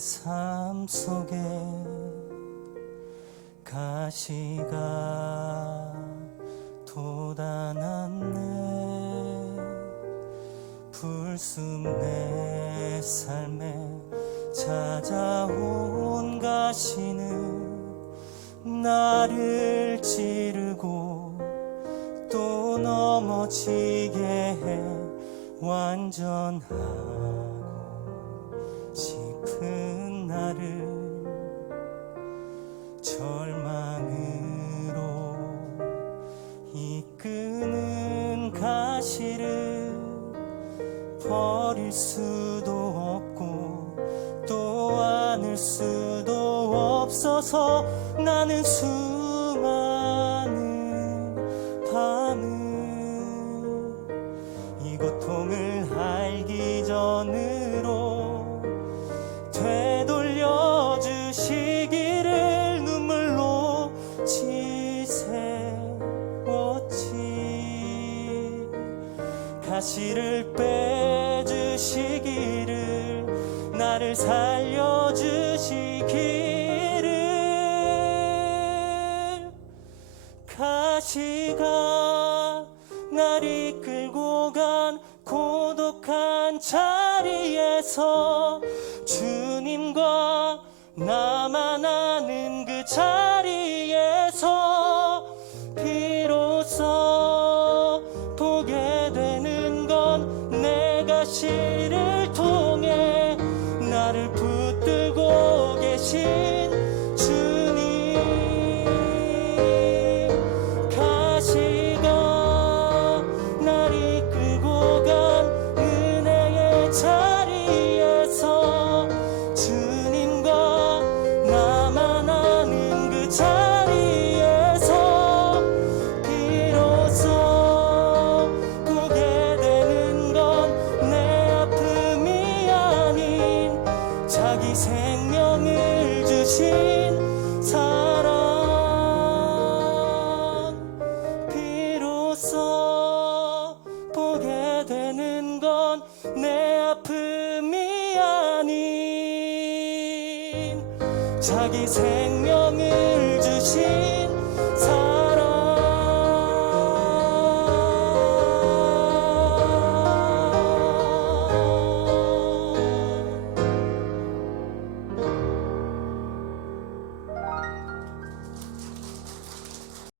삶 속에 가시가 돋아났네. 불순 내 삶에 찾아온 가시는 나를 찌르고 또 넘어지게 해 완전하 고 싶은 나를 절망으로 이끄는 가시를 버릴 수도 없고 또 안을 수도 없어서 나는 수많은 밤을 이 고통을 알기 전으 가시를 빼주시기를 나를 살려주시기를. 가시가 날 이끌고 간 고독한 자리에서 주님과 나만 아는 그 자리 시 내 아픔이 아닌 자기 생명을